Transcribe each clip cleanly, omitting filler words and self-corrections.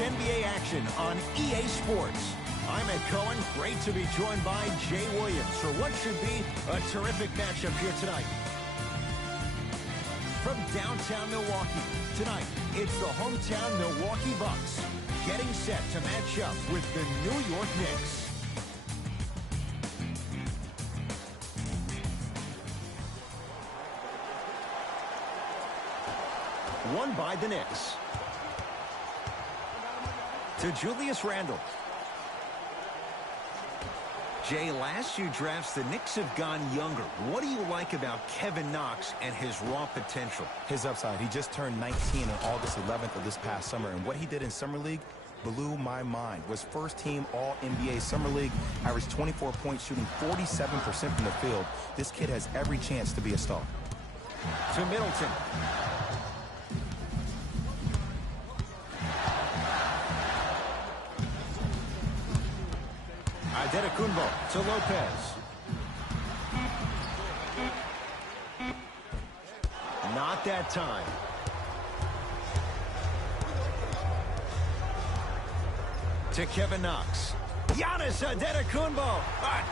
NBA action on EA Sports. I'm Ed Cohen. Great to be joined by Jay Williams for what should be a terrific matchup here tonight. From downtown Milwaukee, tonight it's the hometown Milwaukee Bucks getting set to match up with the New York Knicks. Won by the Knicks. To Julius Randle. Jay, last few drafts, the Knicks have gone younger. What do you like about Kevin Knox and his raw potential? His upside. He just turned 19 on August 11th of this past summer, and what he did in Summer League blew my mind. Was first-team All-NBA Summer League, averaged 24 points, shooting 47% from the field. This kid has every chance to be a star. To Middleton. Antetokounmpo to Lopez. Not that time. To Kevin Knox. Giannis Antetokounmpo.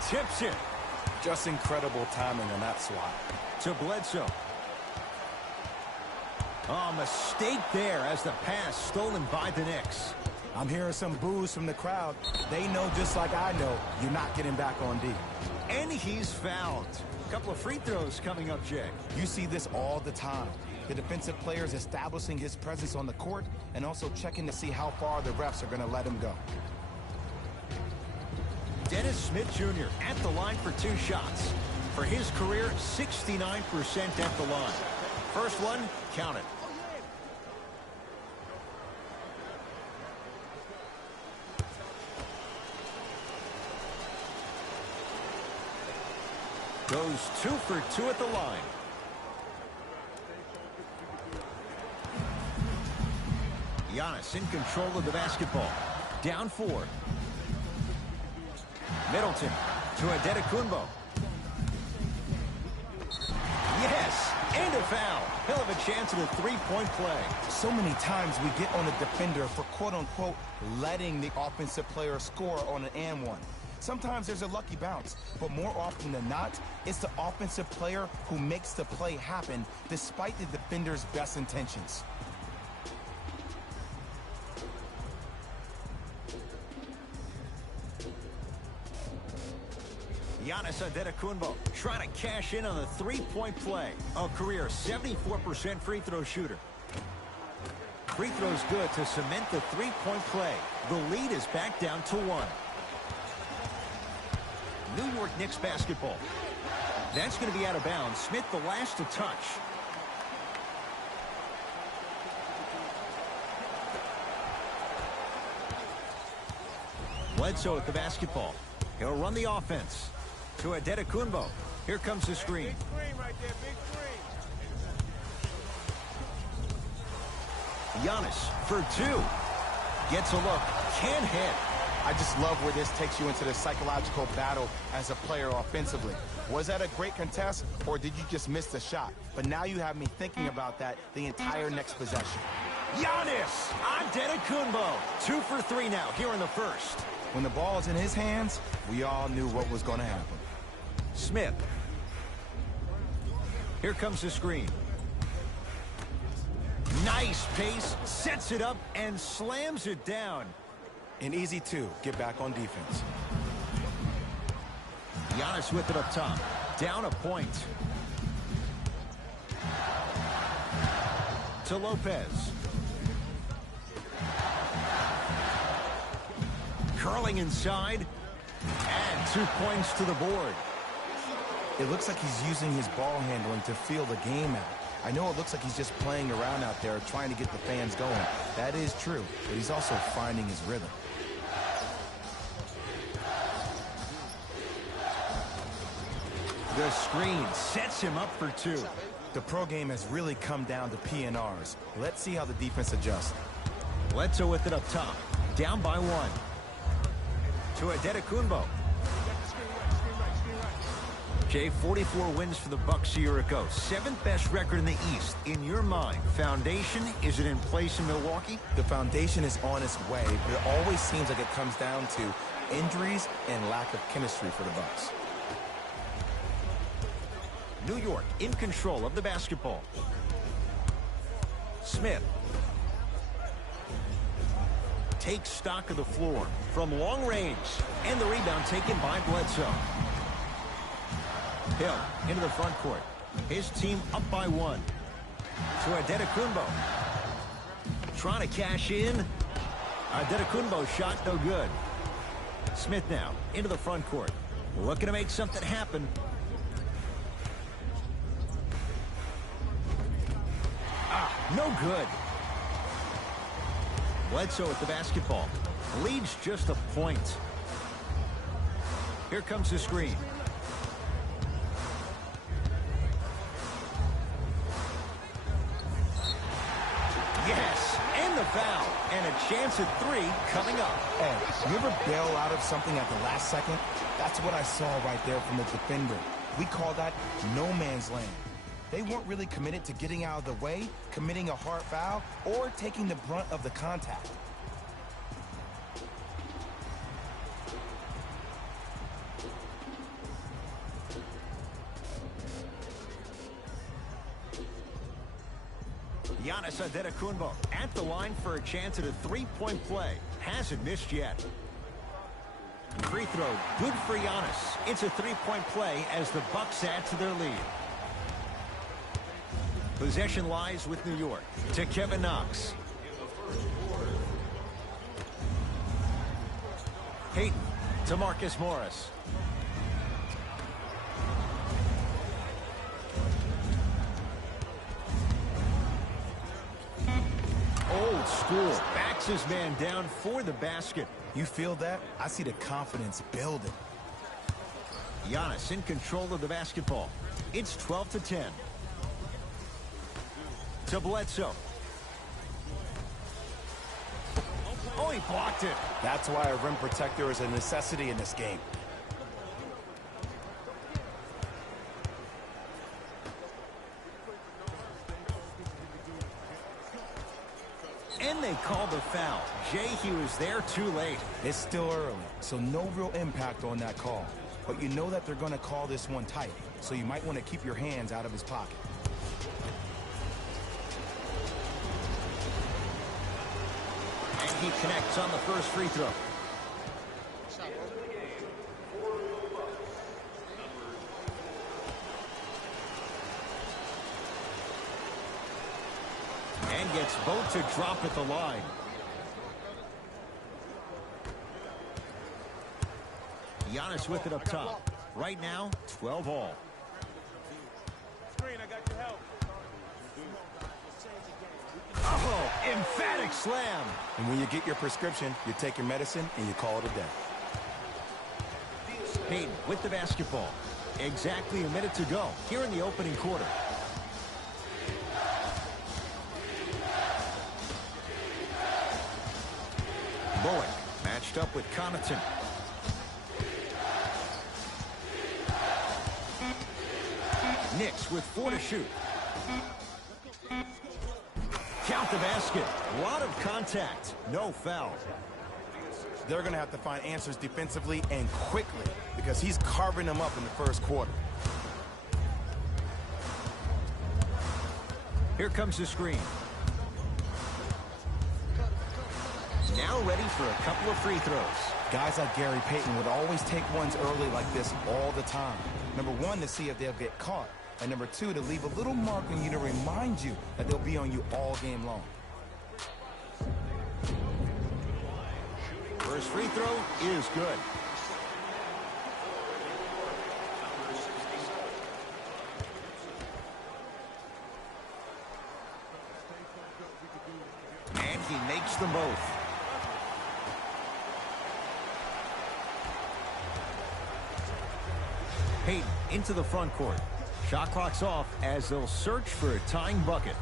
Tips it. Just incredible timing on that swat. To Bledsoe. Mistake there as the pass stolen by the Knicks. I'm hearing some boos from the crowd. They know just like I know you're not getting back on D. And he's fouled. A couple of free throws coming up, Jay. You see this all the time. The defensive players establishing his presence on the court and also checking to see how far the refs are going to let him go. Dennis Smith Jr. at the line for 2 shots. For his career, 69% at the line. First one, count it. Goes 2 for 2 at the line. Giannis in control of the basketball. Down 4. Middleton to Antetokounmpo. Yes, and a foul. He'll have a chance at a 3-point play. So many times we get on the defender for quote-unquote letting the offensive player score on an and one. Sometimes there's a lucky bounce, but more often than not, it's the offensive player who makes the play happen despite the defender's best intentions. Giannis Antetokounmpo trying to cash in on a 3-point play. A career 74% free throw shooter. Free throws good to cement the 3-point play. The lead is back down to 1. New York Knicks basketball. That's going to be out of bounds. Smith the last to touch. Bledsoe at the basketball. He'll run the offense. To Antetokounmpo. Here comes the screen. Big screen right there, big screen. Giannis for 2. Gets a look. Can't hit. I just love where this takes you into the psychological battle as a player offensively. Was that a great contest, or did you just miss the shot? But now you have me thinking about that the entire next possession. Giannis Antetokounmpo. 2 for 3 now here in the first. When the ball is in his hands, we all knew what was going to happen. Smith. Here comes the screen. Nice pace, sets it up, and slams it down. An easy 2, get back on defense. Giannis with it up top. Down a point. To Lopez. Curling inside. And 2 points to the board. It looks like he's using his ball handling to feel the game out. I know it looks like he's just playing around out there trying to get the fans going. That is true, but he's also finding his rhythm. The screen sets him up for 2. The pro game has really come down to PNRs. Let's see how the defense adjusts. Bledsoe with it up top. Down by 1. To Antetokounmpo. Jay, 44 wins for the Bucks a year ago. 7th best record in the East. In your mind, foundation, is it in place in Milwaukee? The foundation is on its way, but it always seems like it comes down to injuries and lack of chemistry for the Bucks. New York in control of the basketball. Smith takes stock of the floor from long range, and the rebound taken by Bledsoe. Hill into the front court. His team up by 1. To Adetokunbo. Trying to cash in. Adetokunbo shot no good. Smith now into the front court. Looking to make something happen. No good. Bledsoe at the basketball. Leads just a point. Here comes the screen. Yes, and the foul. And a chance at 3 coming up. Hey, you ever bail out of something at the last second? That's what I saw right there from the defender. We call that no man's land. They weren't really committed to getting out of the way, committing a hard foul, or taking the brunt of the contact. Giannis Adetokunbo at the line for a chance at a 3-point play. Hasn't missed yet. Free throw, good for Giannis. It's a 3-point play as the Bucks add to their lead. Possession lies with New York. To Kevin Knox. Payton to Marcus Morris. Old school. Backs his man down for the basket. You feel that? I see the confidence building. Giannis in control of the basketball. It's 12-10. To Bledsoe. Oh, he blocked it. That's why a rim protector is a necessity in this game. And they called the foul. Jay, he was there too late. It's still early, so no real impact on that call. But you know that they're going to call this one tight, so you might want to keep your hands out of his pocket. And he connects on the first free throw. And gets both to drop at the line. Giannis with it up top. Right now, 12 all. Oh, emphatic slam. And when you get your prescription, you take your medicine and you call it a day. Payton with the basketball. Exactly a minute to go here in the opening quarter. Bullock matched up with Connaughton. Knicks with 4 to shoot. Count the basket. A lot of contact. No foul. They're going to have to find answers defensively and quickly because he's carving them up in the first quarter. Here comes the screen. Now ready for a couple of free throws. Guys like Gary Payton would always take ones early like this all the time. Number 1, to see if they'll get caught. And number 2, to leave a little mark on you to remind you that they'll be on you all game long. First free throw is good. And he makes them both. Payton into the front court. Shot clock's off as they'll search for a tying bucket.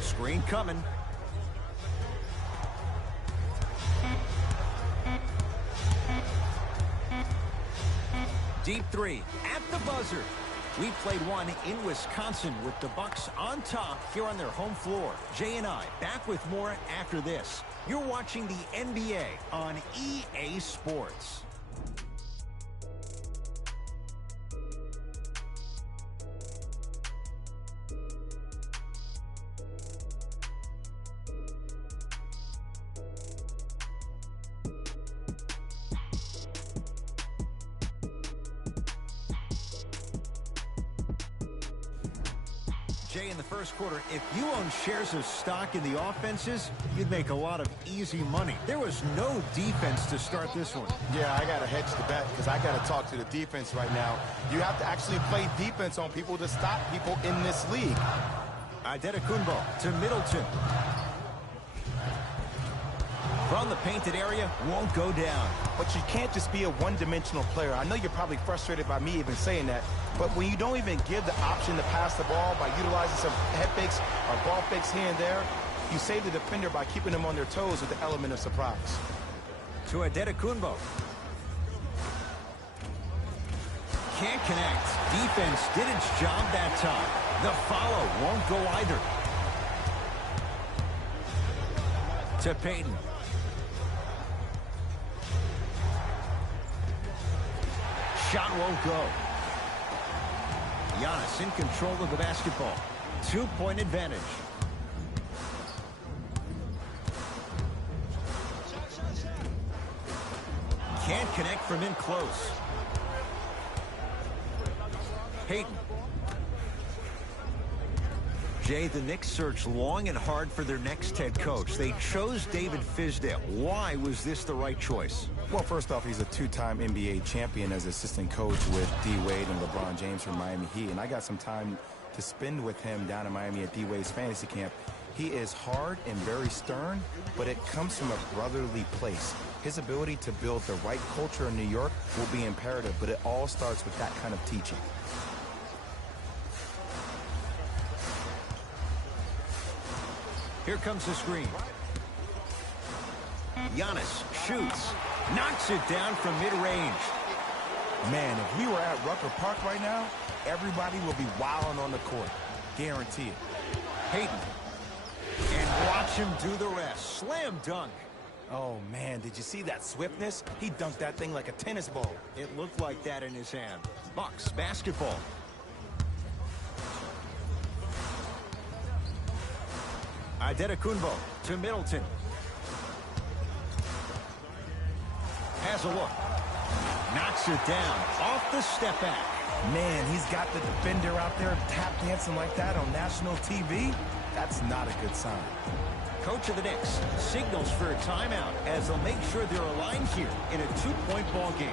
Screen coming. Deep three at the buzzer. We played one in Wisconsin with the Bucks on top here on their home floor. Jay and I back with more after this. You're watching the NBA on EA Sports. Jay, in the first quarter, if you own shares of stock in the offenses, you'd make a lot of easy money. There was no defense to start this one. Yeah, I got to hedge the bet because I got to talk to the defense right now. You have to actually play defense on people to stop people in this league. Antetokounmpo to Middleton. From the painted area, won't go down. But you can't just be a one-dimensional player. I know you're probably frustrated by me even saying that, but when you don't even give the option to pass the ball by utilizing some head fakes or ball fakes here and there, you save the defender by keeping them on their toes with the element of surprise. To Antetokounmpo. Can't connect. Defense did its job that time. The follow won't go either. To Payton. Shot won't go. Giannis in control of the basketball. 2-point advantage. Can't connect from in close. Payton. Jay, the Knicks searched long and hard for their next head coach. They chose David Fizdale. Why was this the right choice? Well, first off, he's a two-time NBA champion as assistant coach with D. Wade and LeBron James from Miami Heat. And I got some time to spend with him down in Miami at D. Wade's fantasy camp. He is hard and very stern, but it comes from a brotherly place. His ability to build the right culture in New York will be imperative, but it all starts with that kind of teaching. Here comes the screen. Giannis shoots. Knocks it down from mid-range. Man, if we were at Rucker Park right now, everybody will be wilding on the court. Guarantee it. Payton. And watch him do the rest. Slam dunk. Oh, man, did you see that swiftness? He dunked that thing like a tennis ball. It looked like that in his hand. Bucks basketball. Antetokounmpo to Middleton. Has a look. Knocks it down. Off the step back. Man, he's got the defender out there tap dancing like that on national TV. That's not a good sign. Coach of the Knicks signals for a timeout as they'll make sure they're aligned here in a 2-point ball game.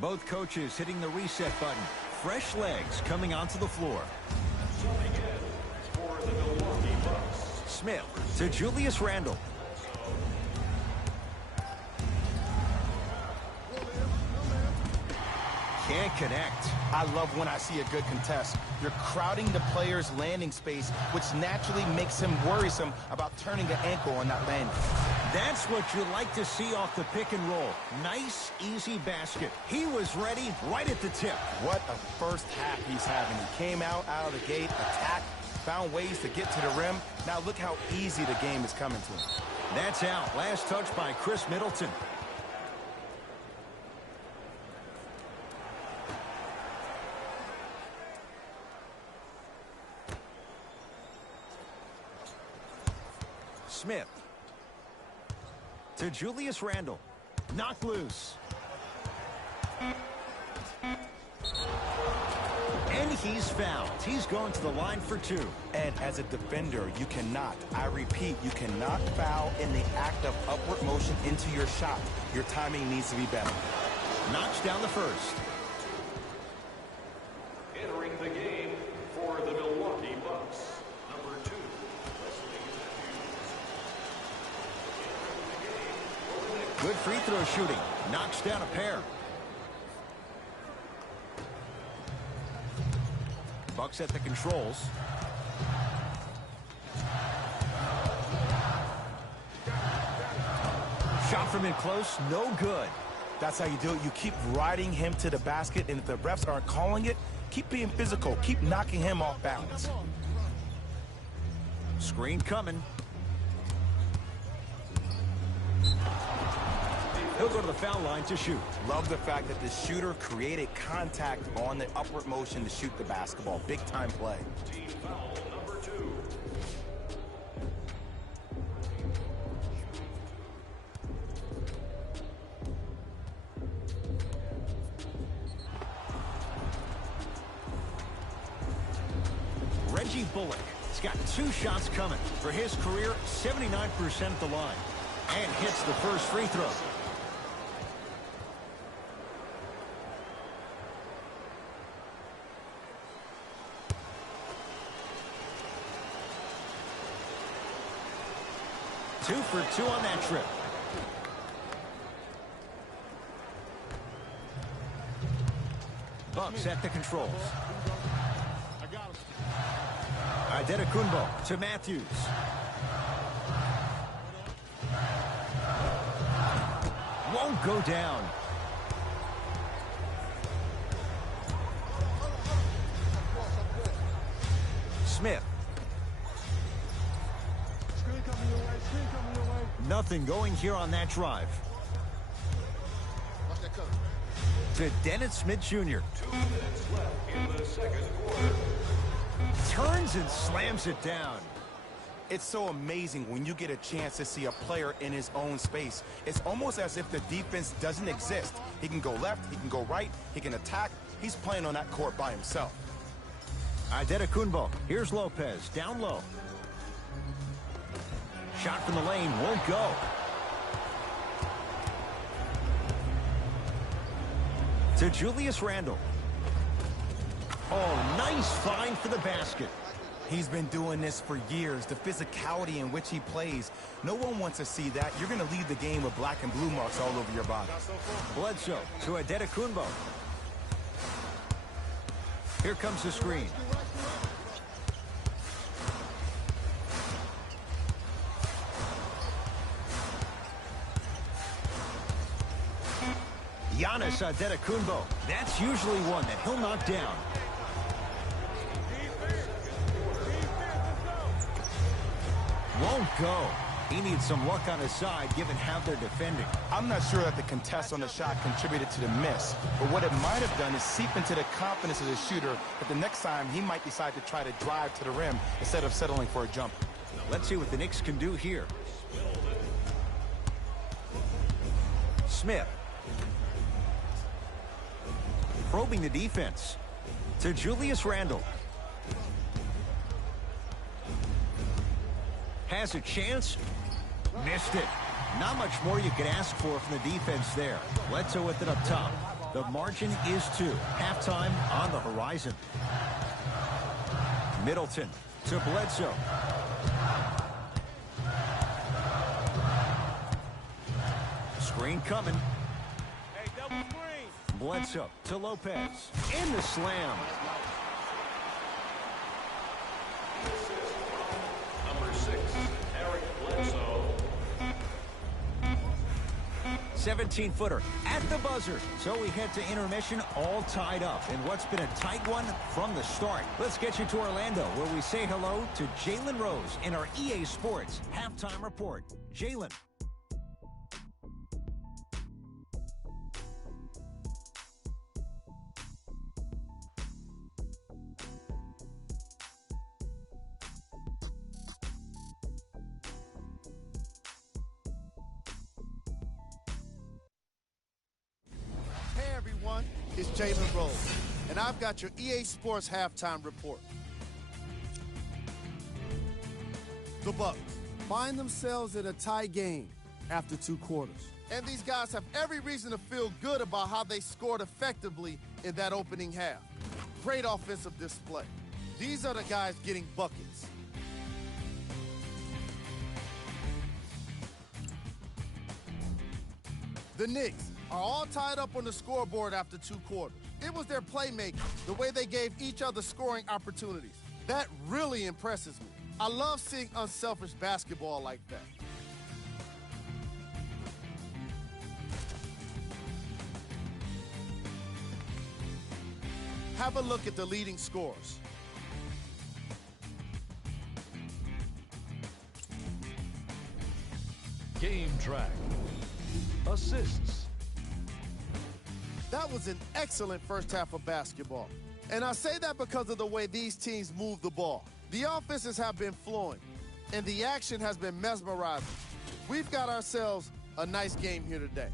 Both coaches hitting the reset button. Fresh legs coming onto the floor. For the Milwaukee Bucks. Smith to Julius Randle. Can't connect. I love when I see a good contest. You're crowding the player's landing space, which naturally makes him worrisome about turning an ankle on that landing. That's what you like to see off the pick and roll. Nice, easy basket. He was ready right at the tip. What a first half he's having. He came out of the gate, attacked, found ways to get to the rim. Now look how easy the game is coming to him. That's out. Last touch by Chris Middleton. Smith. To Julius Randle. Knocked loose. And he's fouled. He's going to the line for 2. And as a defender, you cannot, I repeat, you cannot foul in the act of upward motion into your shot. Your timing needs to be better. Knocks down the first. Entering the game for the Milwaukee Bucks, number 2. Good free throw shooting. Knocks down a pair. Bucks at the controls. Shot from in close, no good. That's how you do it. You keep riding him to the basket, and if the refs aren't calling it, keep being physical. Keep knocking him off balance. Screen coming. He'll go to the foul line to shoot. Love the fact that the shooter created contact on the upward motion to shoot the basketball. Big time play. Team foul number 2. Reggie Bullock has got 2 shots coming. For his career, 79% at the line. And hits the first free throw. Two for 2 on that trip. Bucks at the controls. Antetokounmpo to Matthews. Won't go down. Smith. Nothing going here on that drive. To Dennis Smith Jr. 2 minutes left in the second quarter. Turns and slams it down. It's so amazing when you get a chance to see a player in his own space. It's almost as if the defense doesn't exist. He can go left, he can go right, he can attack. He's playing on that court by himself. Antetokounmpo. Here's Lopez, down low. Shot from the lane, won't go. To Julius Randle. Oh, nice find for the basket. He's been doing this for years. The physicality in which he plays. No one wants to see that. You're going to leave the game with black and blue marks all over your body. Bledsoe to Antetokounmpo. Here comes the screen. Giannis Antetokounmpo. That's usually one that he'll knock down. Won't go. He needs some luck on his side given how they're defending. I'm not sure that the contest on the shot contributed to the miss, but what it might have done is seep into the confidence of the shooter that the next time he might decide to try to drive to the rim instead of settling for a jump. Let's see what the Knicks can do here. Smith. Probing the defense. To Julius Randle. Has a chance. Missed it. Not much more you can ask for from the defense there. Bledsoe with it up top. The margin is 2. Halftime on the horizon. Middleton to Bledsoe. Screen coming. Hey, double screen. Bledsoe to Lopez. In the slam. Number 6, Eric Bledsoe. 17-footer at the buzzer. So we head to intermission all tied up in what's been a tight one from the start. Let's get you to Orlando, where we say hello to Jalen Rose in our EA Sports Halftime Report. Jalen. It's Jalen Rose, and I've got your EA Sports halftime report. The Bucks find themselves in a tie game after 2 quarters. And these guys have every reason to feel good about how they scored effectively in that opening half. Great offensive display. These are the guys getting buckets. The Knicks are all tied up on the scoreboard after 2 quarters. It was their playmaking, the way they gave each other scoring opportunities. That really impresses me. I love seeing unselfish basketball like that. Have a look at the leading scorers. Game track. Assists. That was an excellent first half of basketball. And I say that because of the way these teams move the ball. The offenses have been flowing, and the action has been mesmerizing. We've got ourselves a nice game here today.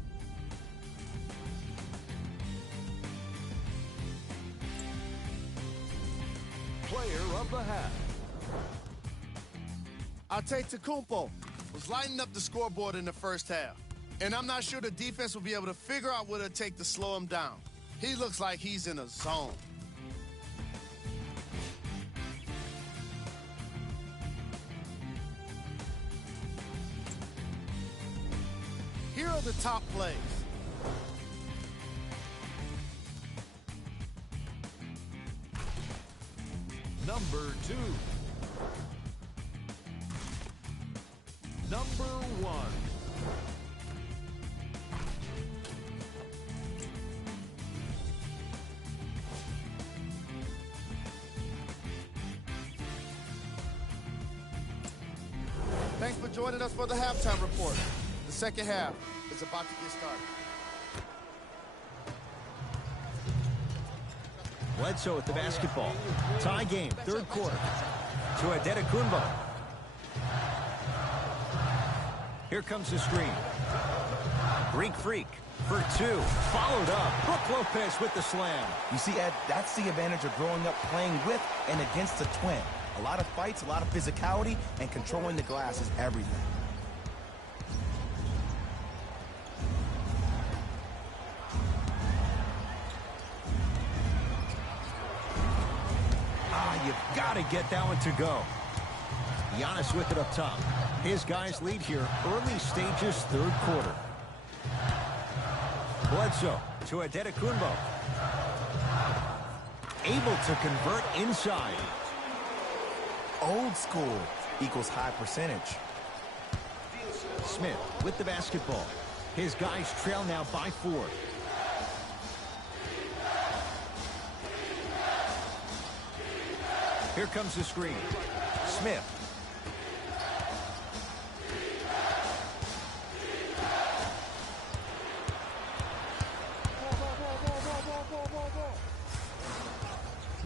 Player of the half. Antetokounmpo was lighting up the scoreboard in the first half. And I'm not sure the defense will be able to figure out what it'll take to slow him down. He looks like he's in a zone. Here are the top plays. Number 2. Number 1. Thanks for joining us for the halftime report. The second half is about to get started. Bledsoe with the basketball. Tie game, third quarter. To Antetokounmpo. Here comes the screen. Greek Freak for 2. Followed up. Brook Lopez with the slam. You see, Ed, that's the advantage of growing up playing with and against a twin. A lot of fights, a lot of physicality, and controlling the glass is everything. You've got to get that one to go. Giannis with it up top. His guys lead here, early stages, third quarter. Bledsoe to Antetokounmpo. Able to convert inside. Old school equals high percentage. Smith with the basketball. His guys trail now by 4. Here comes the screen. Smith.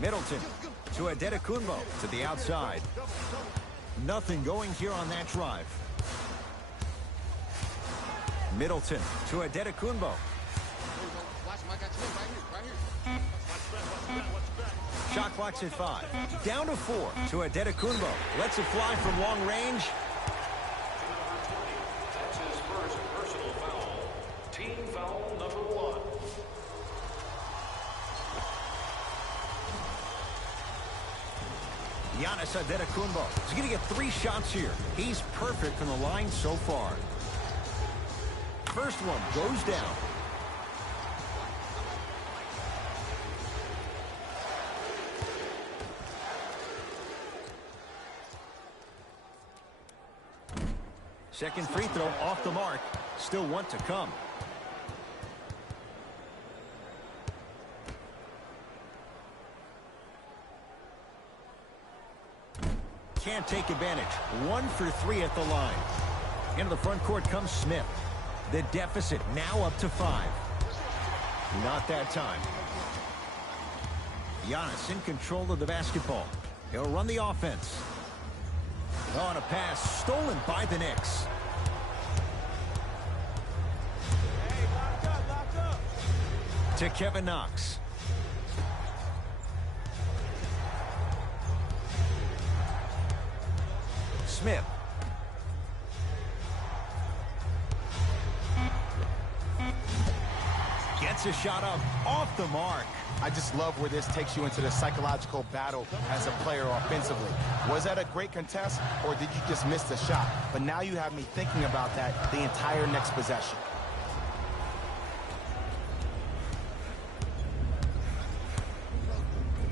Middleton to Antetokounmpo to the outside. Nothing going here on that drive. Middleton to Antetokounmpo. Shot clock's at 5. Down to 4 to Antetokounmpo. Lets it fly from long range. That's his first personal foul. Team foul number 1. Giannis Antetokounmpo. He's going to get 3 shots here. He's perfect from the line so far. First one goes down. Second free throw off the mark. Still one to come. Can't take advantage. 1 for 3 at the line. Into the front court comes Smith. The deficit now up to 5. Not that time. Giannis in control of the basketball. He'll run the offense. On a pass stolen by the Knicks. To Kevin Knox. Smith. Gets a shot up off the mark. I just love where this takes you into the psychological battle as a player offensively. Was that a great contest, or did you just miss the shot? But now you have me thinking about that the entire next possession.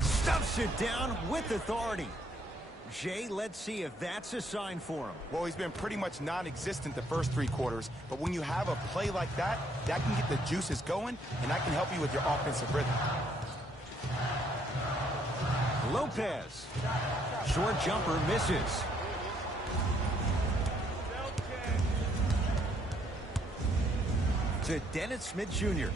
Stuffs it down with authority. Jay, let's see if that's a sign for him. Well, he's been pretty much non-existent the first 3 quarters, but when you have a play like that, that can get the juices going, and that can help you with your offensive rhythm. Lopez. Short jumper misses. To Dennis Smith Jr.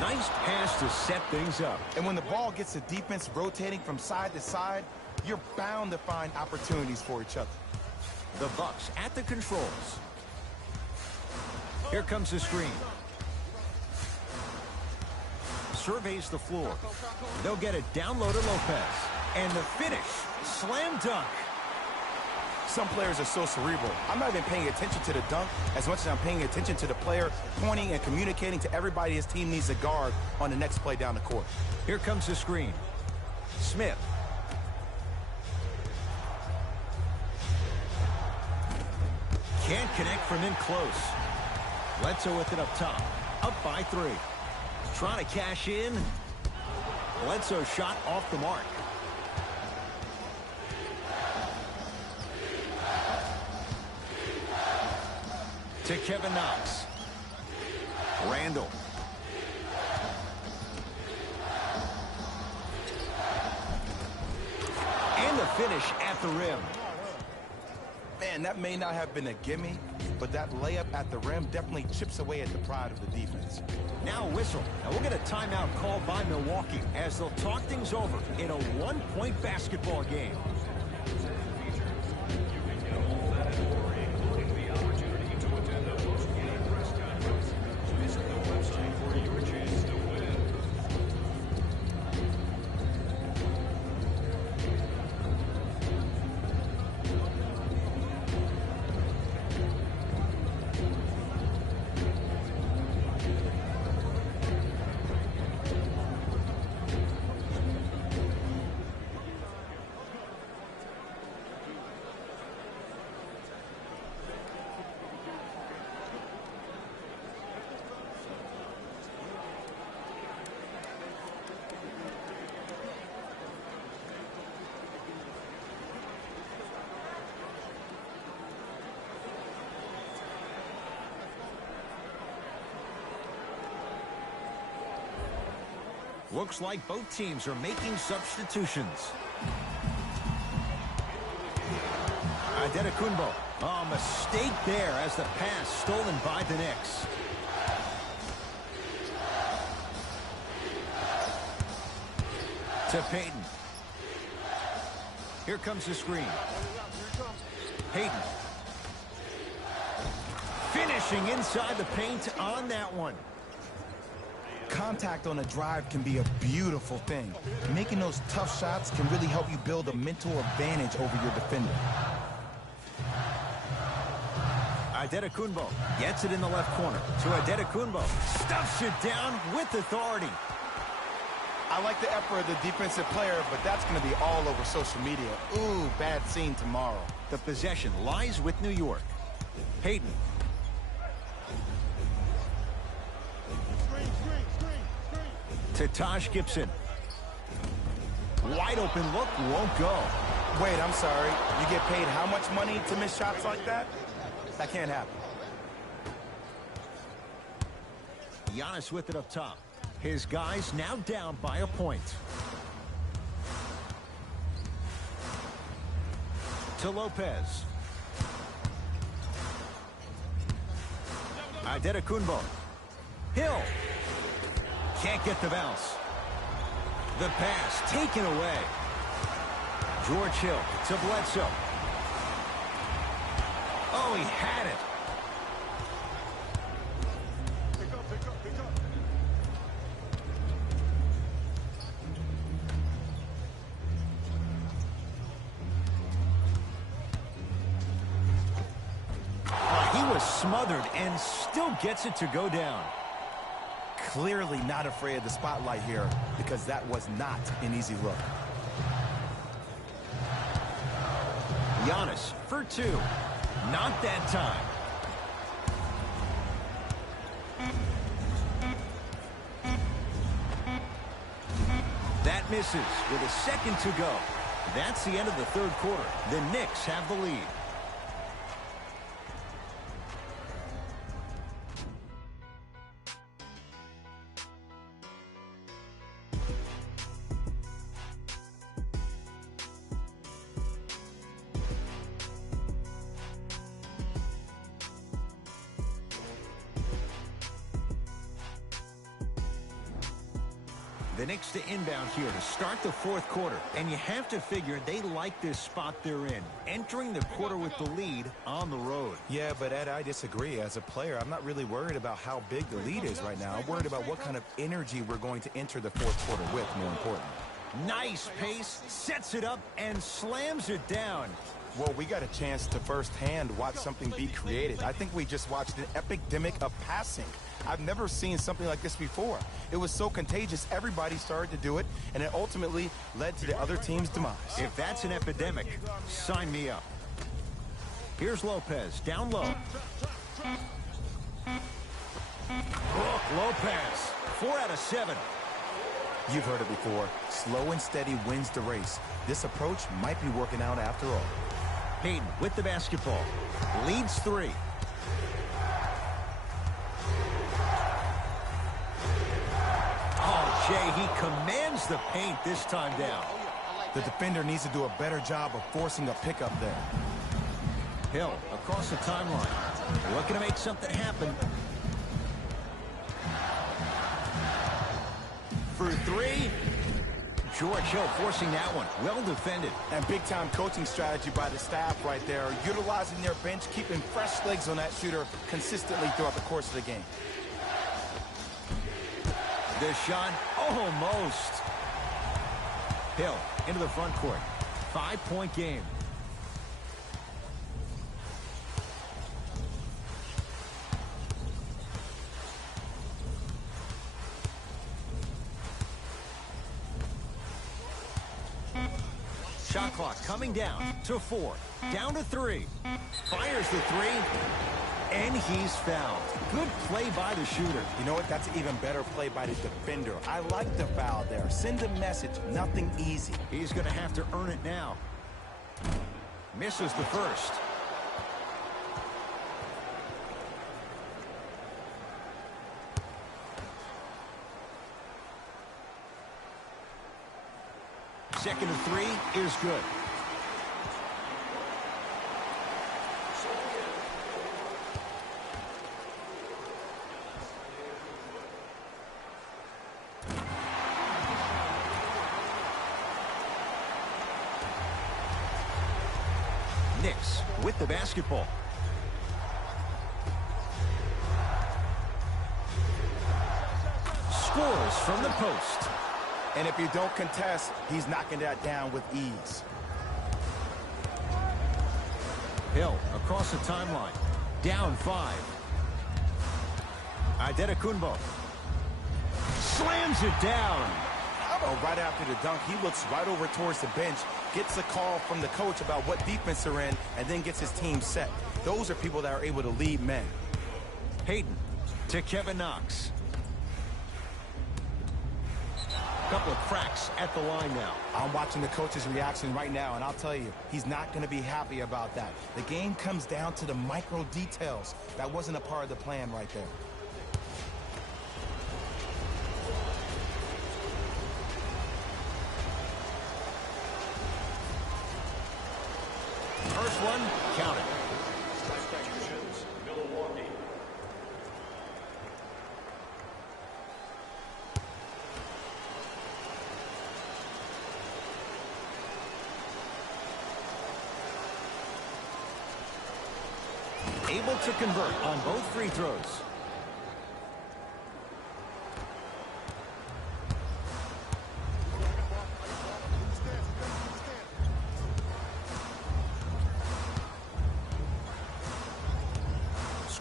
Nice pass to set things up. And when the ball gets the defense rotating from side to side, you're bound to find opportunities for each other. The Bucks at the controls. Here comes the screen. Surveys the floor. They'll get it down low to Lopez. And the finish. Slam dunk. Some players are so cerebral. I'm not even paying attention to the dunk as much as I'm paying attention to the player pointing and communicating to everybody his team needs to guard on the next play down the court. Here comes the screen. Smith. Can't connect from in close. Bledsoe with it up top. Up by 3. Trying to cash in. Bledsoe shot off the mark. To Kevin Knox. Randall. And the finish at the rim. Man, that may not have been a gimme, but that layup at the rim definitely chips away at the pride of the defense. Now a whistle. Now we'll get a timeout called by Milwaukee as they'll talk things over in a one-point basketball game. Looks like both teams are making substitutions. Adetokunbo. Oh, mistake there as the pass stolen by the Knicks. To Payton. Here comes the screen. Payton. Finishing inside the paint on that one. Contact on a drive can be a beautiful thing. Making those tough shots can really help you build a mental advantage over your defender. Adetokunbo gets it in the left corner. To Adetokunbo. Stuffs it down with authority. I like the effort of the defensive player, but that's going to be all over social media. Ooh, bad scene tomorrow. The possession lies with New York. Payton. To Taj Gibson. Wide open look, won't go. Wait, I'm sorry. You get paid how much money to miss shots like that? That can't happen. Giannis with it up top. His guys now down by a point. To Lopez. Adetokunbo. Hill. Can't get the bounce. The pass taken away. George Hill to Bledsoe. Oh, he had it. Just smothered and still gets it to go down. Clearly not afraid of the spotlight here because that was not an easy look. Giannis for two. Not that time. That misses with a second to go. That's the end of the third quarter. The Knicks have the lead. The Knicks to inbound here to start the fourth quarter. And you have to figure they like this spot they're in. Entering the quarter with the lead on the road. Yeah, but Ed, I disagree. As a player, I'm not really worried about how big the lead is right now. I'm worried about what kind of energy we're going to enter the fourth quarter with, more important. Nice pace, sets it up, and slams it down. Well, we got a chance to firsthand watch something be created. I think we just watched an epidemic of passing. I've never seen something like this before. It was so contagious, everybody started to do it, and it ultimately led to the other team's demise. If that's an epidemic, sign me up. Here's Lopez, down low. Look, Lopez, 4 out of 7. You've heard it before. Slow and steady wins the race. This approach might be working out after all. Hayden with the basketball. Leads 3. Oh, Jay, he commands the paint this time down. The defender needs to do a better job of forcing a pickup there. Hill across the timeline. Looking to make something happen. For 3. George Hill forcing that one. Well defended. And big-time coaching strategy by the staff right there, utilizing their bench, keeping fresh legs on that shooter consistently throughout the course of the game. The shot, almost. Hill into the front court. 5-point game. Shot clock coming down to 4. Down to 3. Fires the 3. And he's fouled. Good play by the shooter. You know what? That's an even better play by the defender. I like the foul there. Send a message. Nothing easy. He's going to have to earn it now. Misses the first. Second and 3 is good. Knicks with the basketball. Scores from the post. And if you don't contest, he's knocking that down with ease. Hill across the timeline. Down 5. Antetokounmpo slams it down. Oh, right after the dunk, he looks right over towards the bench, gets a call from the coach about what defense they're in, and then gets his team set. Those are people that are able to lead men. Hayden to Kevin Knox. Couple of cracks at the line now. I'm watching the coach's reaction right now, and I'll tell you, he's not going to be happy about that. The game comes down to the micro details. That wasn't a part of the plan right there. First one, count it. Substitutions, Milwaukee. Able to convert on both free throws.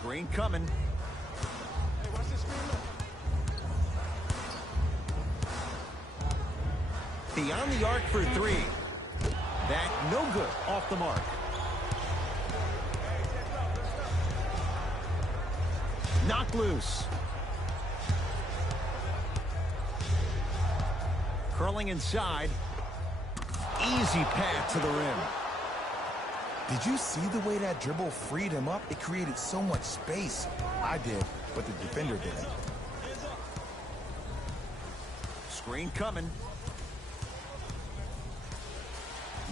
Screen coming. Hey, watch this screen. Look. Beyond the arc for three. That no good. Off the mark. Knocked loose. Curling inside. Easy path to the rim. Did you see the way that dribble freed him up? It created so much space. I did, but the defender didn't. Screen coming.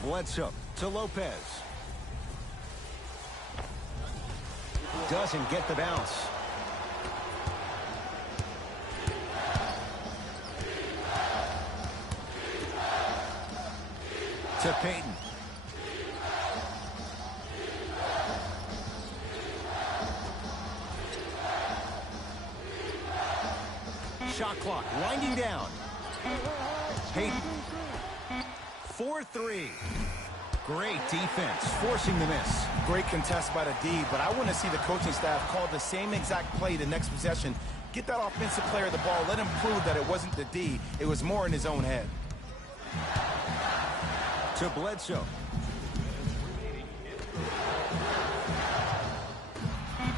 Bledsoe to Lopez. Doesn't get the bounce. To Payton. Shot clock winding down. Payton. 4-3. Great defense, forcing the miss. Great contest by the D, but I want to see the coaching staff call the same exact play the next possession. Get that offensive player the ball. Let him prove that it wasn't the D. It was more in his own head. To Bledsoe.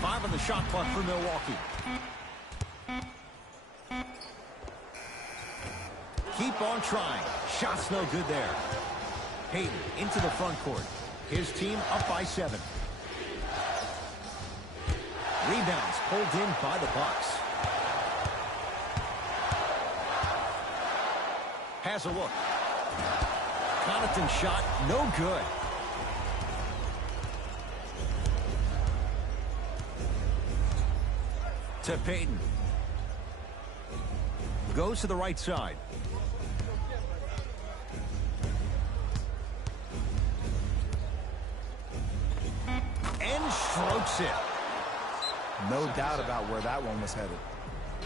5 on the shot clock for Milwaukee. Keep on trying. Shot's no good there. Payton into the front court. His team up by 7. Rebounds pulled in by the Bucks. Has a look. Connaughton shot, no good. To Payton. Goes to the right side. And strokes it. No doubt about where that one was headed.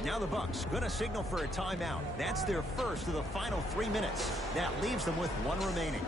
Now the Bucks going to signal for a timeout. That's their first of the final 3 minutes. That leaves them with 1 remaining.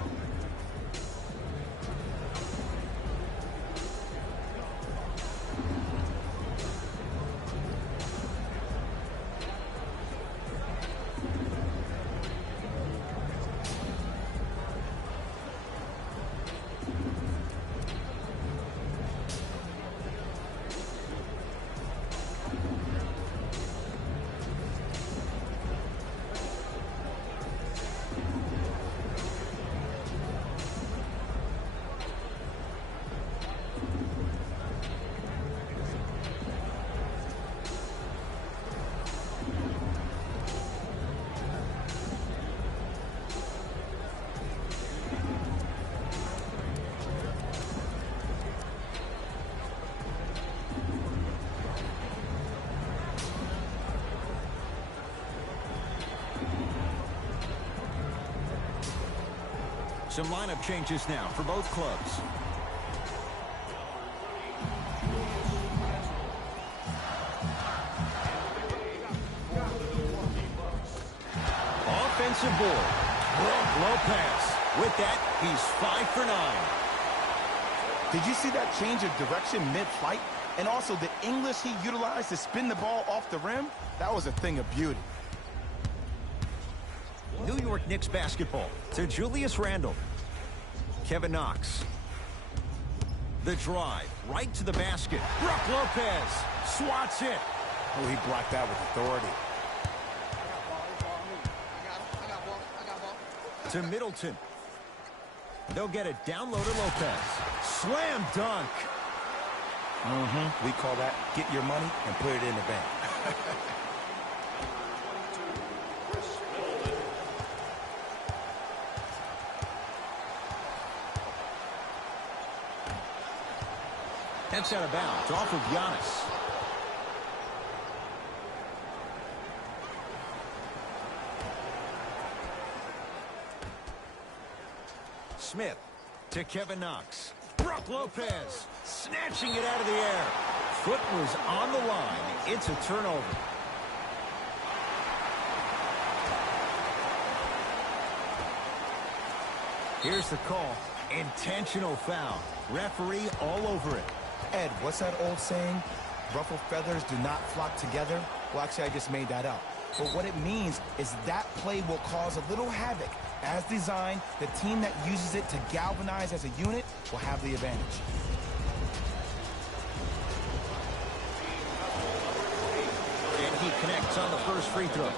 Some lineup changes now for both clubs. Offensive board. Brook Lopez. With that, he's 5 for 9. Did you see that change of direction mid-flight? And also the English he utilized to spin the ball off the rim? That was a thing of beauty. New York Knicks basketball to Julius Randle. Kevin Knox. The drive right to the basket. Brook Lopez swats it. Oh, he blocked that with authority. To Middleton. They'll get it down low to Lopez. Slam dunk. We call that get your money and put it in the bank. That's out of bounds off of Giannis. Smith to Kevin Knox. Brook Lopez snatching it out of the air. Foot was on the line. It's a turnover. Here's the call. Intentional foul. Referee all over it. Ed, what's that old saying? Ruffle feathers do not flock together. Well, actually, I just made that up. But what it means is that play will cause a little havoc. As designed, the team that uses it to galvanize as a unit will have the advantage. And he connects on the first free throw.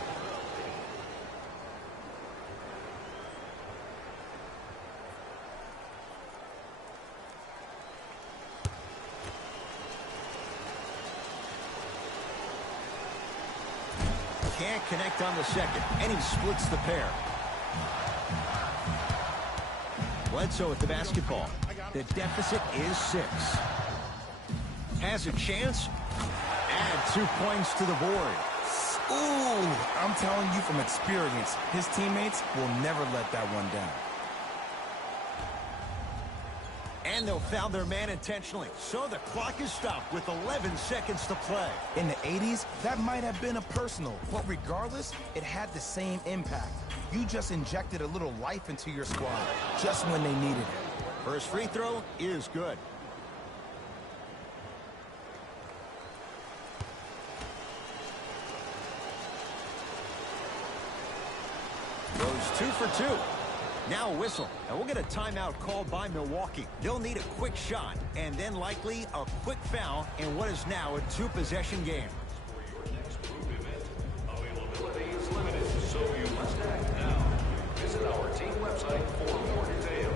Can't connect on the second, and he splits the pair. Bledsoe with the basketball. The deficit is 6. Has a chance. Add 2 points to the board. Ooh, I'm telling you from experience, his teammates will never let that one down. And they'll foul their man intentionally. So the clock is stopped with 11 seconds to play. In the 80s, that might have been a personal, but regardless, it had the same impact. You just injected a little life into your squad, just when they needed it. First free throw is good. Goes 2 for 2. Now a whistle, and we'll get a timeout called by Milwaukee. They'll need a quick shot, and then likely a quick foul in what is now a 2-possession game. For your next group event, availability is limited, so you must act now. Visit our team website for more details.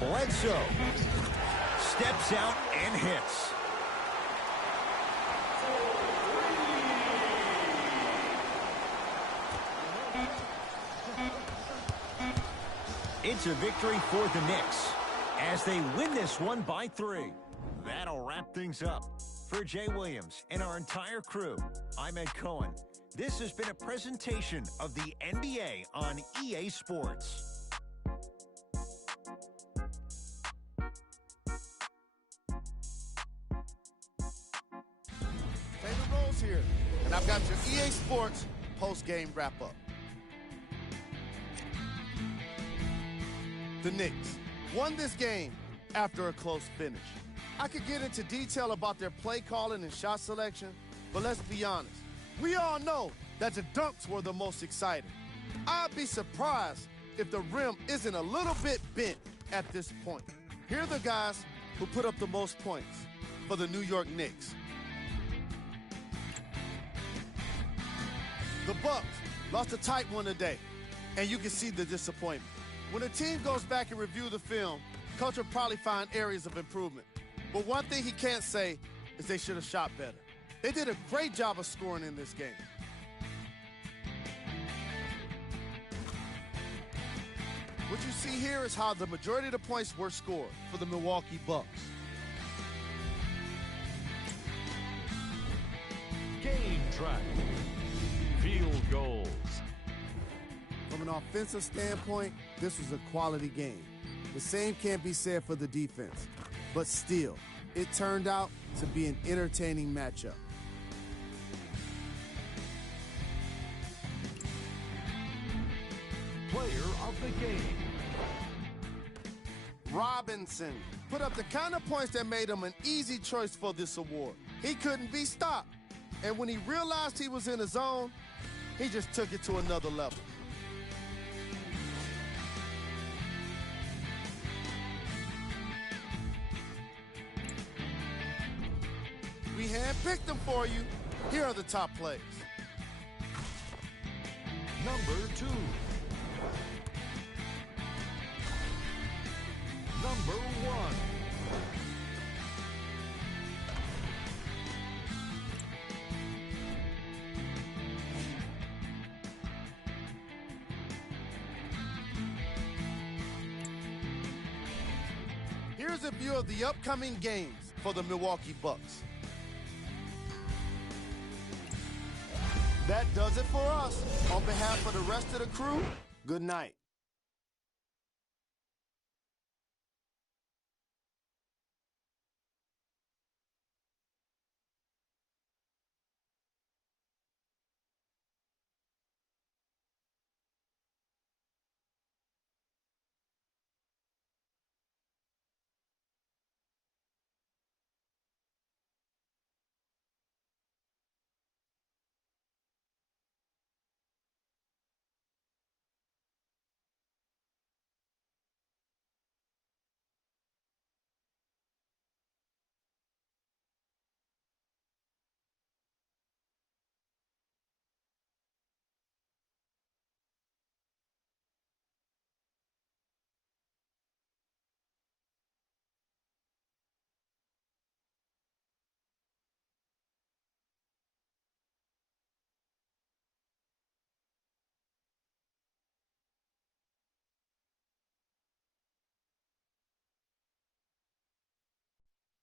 Bledsoe steps out and hits. It's a victory for the Knicks as they win this one by 3. That'll wrap things up. For Jay Williams and our entire crew, I'm Ed Cohen. This has been a presentation of the NBA on EA Sports. Here, and I've got your EA Sports post-game wrap-up. The Knicks won this game after a close finish. I could get into detail about their play calling and shot selection, but let's be honest. We all know that the dunks were the most exciting. I'd be surprised if the rim isn't a little bit bent at this point. Here are the guys who put up the most points for the New York Knicks. The Bucks lost a tight one today, and you can see the disappointment. When a team goes back and review the film, coach will probably find areas of improvement. But one thing he can't say is they should have shot better. They did a great job of scoring in this game. What you see here is how the majority of the points were scored for the Milwaukee Bucks. Game track. Field goals. From an offensive standpoint, this was a quality game. The same can't be said for the defense. But still, it turned out to be an entertaining matchup. Player of the game. Robinson put up the kind of points that made him an easy choice for this award. He couldn't be stopped. And when he realized he was in the zone, he just took it to another level. We handpicked them for you. Here are the top plays. Number 2. here's a view of the upcoming games for the Milwaukee Bucks. That does it for us. On behalf of the rest of the crew, good night.